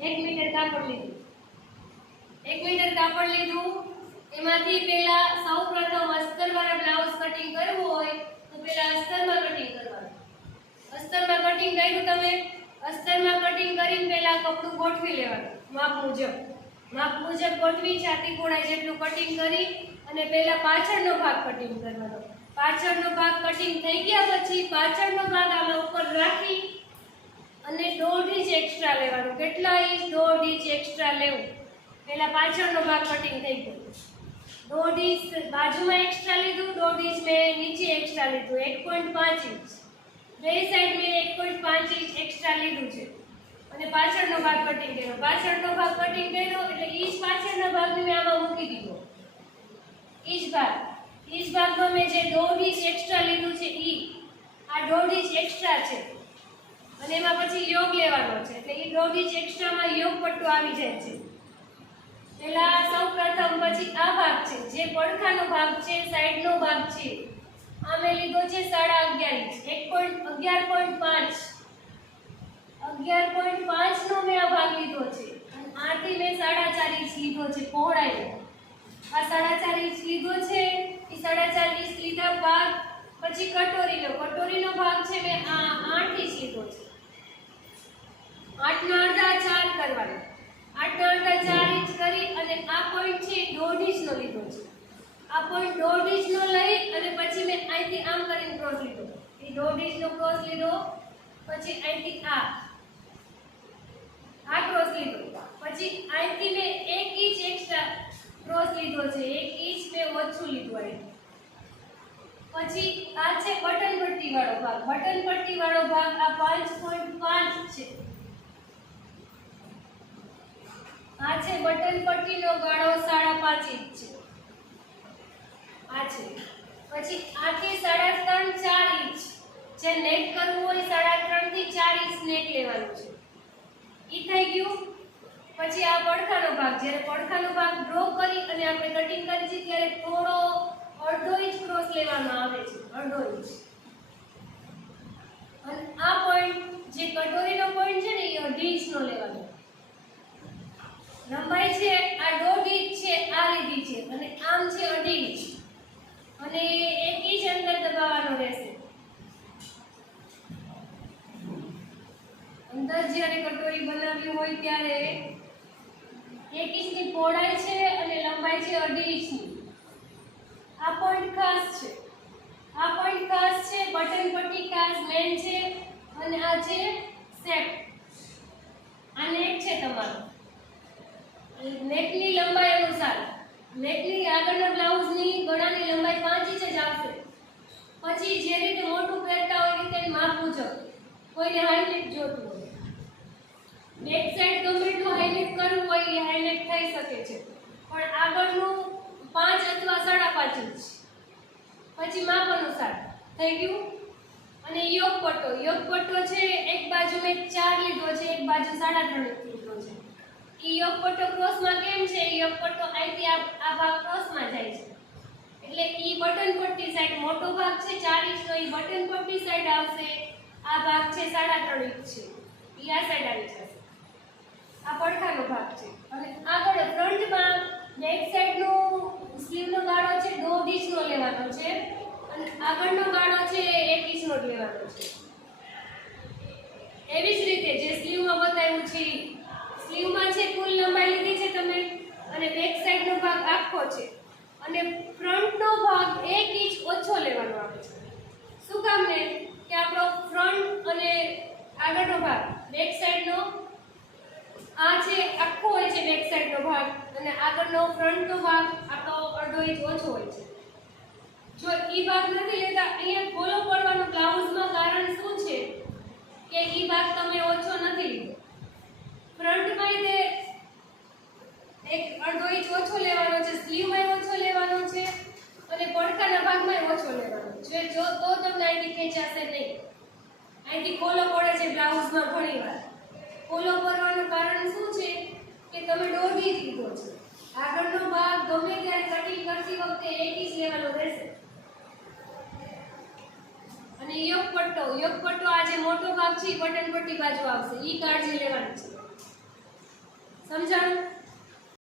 1 metre કાપડ લીધું 1 metre કાપડ લીધું એમાંથી પહેલા સૌપ્રથમ અસ્તરવાળા બ્લાઉઝ કટિંગ કરવું હોય તો પહેલા અસ્તરમાં કટિંગ કરવાનું અસ્તરમાં કટિંગ કર્યું તમે અસ્તરમાં કટિંગ કરીને પહેલા કપડું ગોઠવી લેવાનું માપ મુજબ ગોઠવી છાતી પહોળાઈ જેટલું કટિંગ કરી અને પહેલા પાછળનો ભાગ કટિંગ કરવાનો પાછળનો ભાગ કટિંગ થઈ ગયા પછી પાછળનો ભાગ આમાં ઉપર રાખી અને 1.5 ઇંચ એક્સ્ટ્રા લેવાનું કેટલા ઇંચ 1.5 ઇંચ એક્સ્ટ્રા લેવું પહેલા પાછળનો ભાગ કટિંગ થઈ ગયો 1.5 ઇંચ બાજુમાં એક્સ્ટ્રા લીધું 1.5 ઇંચ મેં નીચે એક્સ્ટ્રા લીધું 1.5 ઇંચ બે સાઈડ મેં 1.5 ઇંચ એક્સ્ટ્રા લીધું છે અને પાછળનો ભાગ કટિંગ કર્યો પાછળનો ભાગ કટિંગ કર્યો એટલે ઇંચ પાછળના ભાગને મેં આમાં મૂકી દીધો ઇંચ ભાગમાં મેં જે 1.5 ઇંચ એક્સ્ટ્રા લીધું છે આ 1.5 ઇંચ એક્સ્ટ્રા છે અને એમાં પછી યોગ લેવાનો છે એટલે એ 1.5 ઇંચ એક્સ્ટ્રામાં યોગ પટ્ટો આવી જાય છે પહેલા સૌપ્રથમ પછી આ ભાગ છે જે પડખાનો ભાગ છે સાઈડનો ભાગ છે આ મેં લીધો છે 11.5 ઇંચ 11.5 નો મેં આ ભાગ લીધો છે અને આથી મેં 4.5 ઇંચ લીધો છે પહોળાઈનો આ 4.5 ઇંચ લીધો છે એ 4.5 ઇંચ લીધા બાદ પછી કટોરીનો ભાગ છે મેં આ 8 ઇંચ લીધો છે 8 ના અડધા 4 કરવાનો 8 ના અડધા 4 ઇંચ કરી અને આ પોઈન્ટ છે 1.5 ઇંચનો લીધો છે આ પોઈન્ટ 1.5 ઇંચનો લઈ અને પછી મેં અહીંથી આમ કરીને ક્રોસ લીધો એ 1.5 ઇંચનો ક્રોસ લીધો પછી અહીંથી આ ક્રોસ લીધો પછી અહીંથી મેં 1 ઇંચ એક્સ્ટ્રા ક્રોસ લીધો છે 1 ઇંચ મેં ઓછું લીધું અહીં પછી આ છે બટન પટ્ટી વાળો ભાગ આ 5.5 છે આ છે બટન પટ્ટીનો ગાળો 5.5 ઇંચ છે આ છે પછી આથી 3.5 4 ઇંચ જે નેક કરવું હોય 3.5 થી 4 ઇંચ નેક લેવાનું છે ઈ થઈ ગયું પછી આ પડખાનો ભાગ જ્યારે પડખાનો ભાગ ડ્રો કરી અને આપણે કટિંગ કરી છે ત્યારે થોડો 1/2 ઇંચ ક્રોસ લેવામાં આવે છે 1/2 ઇંચ અને આ પોઈન્ટ જે કટોરીનો પોઈન્ટ છે ને એ 2.5 ઇંચનો લેવાનો લંબાઈ છે આ 1.5 ઇંચ છે આ લીધી છે અને આમ છે 2.5 ઇંચ અને 1 ઇંચ અંદર દબાવવાનો રહેશે અંદર જ્યારે કટોરી બનાવવી હોય ત્યારે 1 ઇંચની પહોળાઈ છે અને લંબાઈ છે 2.5 ઇંચની આ પોઈન્ટ ખાસ છે બટન પટ્ટી ખાસ મેન છે અને આ છે સેપ આ નેક છે તમારો નેકની લંબાઈ અનુસાર નેકની આગળના બ્લાઉઝની ગળાની લંબાઈ 5 ઇંચ જ આવશે પછી જે રીતે મોટું પહેરતા હોય રીતે માપ મુજબ કોઈને હાઈ નેક જોતું હોય બેક સાઈડ ગમે એટલું હાઈ નેક કરવું હોય એ હાઈ નેક થઈ શકે છે પણ આગળનું 5 અથવા 5.5 ઇંચ પછી માપ અનુસાર થઈ ગયું અને યોગ પટ્ટો છે એક બાજુ મેં 4 લીધો છે એક બાજુ 3.5 ઇંચ લીધો છે ઈ યોગ પટ્ટો ક્રોસમાં કેમ છે યોગ પટ્ટો અહીંથી આ ભાગ ક્રોસમાં જાય છે એટલે ઈ બટન પટ્ટી સાઈડ મોટો ભાગ છે 4 ઇંચનો ઈ બટન પટ્ટી સાઈડ આવશે આ ભાગ છે 3.5 ઇંચ છે ઈ આ સાઈડ આવી જશે આ પડખાનો ભાગ છે અને આગળ ફ્રન્ટમાં બેક સાઈડનો સ્લીવનો ગાળો છે 1.5 ઇંચનો લેવાનો છે અને આગળનો ગાળો છે 1 ઇંચનો લેવાનો છે એવી જ રીતે જે સ્લીવમાં બતાવ્યું છે સ્લીવમાં છે કુલ લંબાઈ લીધી છે તમે અને બેક સાઈડનો ભાગ આખો છે અને ફ્રન્ટનો ભાગ 1 ઇંચ ઓછો લેવાનો આવે છે શું કામ ને કે આપણો ફ્રન્ટ અને આગળનો ભાગ બેક સાઈડનો આ છે આખો હોય છે બેક સાઈડનો ભાગ અને આગળનો ફ્રન્ટનો ભાગ આપણો 1/2 ઇંચ ઓછો હોય છે જો ઈ ભાગ નથી લેતા અહીંયા ખોલો પડવાનું બ્લાઉઝમાં કારણ શું છે કે ઈ ભાગ તમે ઓછો નથી લીધો ફ્રન્ટમાં તે 1/2 ઇંચ ઓછો લેવાનો છે સ્લીવમાં ઓછો લેવાનો છે અને પડખાના ભાગમાં ઓછો લેવાનો છે જો તો તમને અહીંથી ખેંચાશે નહીં અહીંથી ખોલો પડે છે બ્લાઉઝમાં ઘણીવાર ખોલો પડવાનું કારણ શું છે કે તમે 1.5 ઇંચ લીધો છે આગળનો ભાગ ગમે ત્યારે કટિંગ કરતી વખતે 1 ઇંચ લેવાનો રહેશે અને યોગ પટ્ટો આ જે મોટો ભાગ છે બટન પટ્ટી બાજુ આવશે ઈ કાળજી લેવાની છે સમજાણું?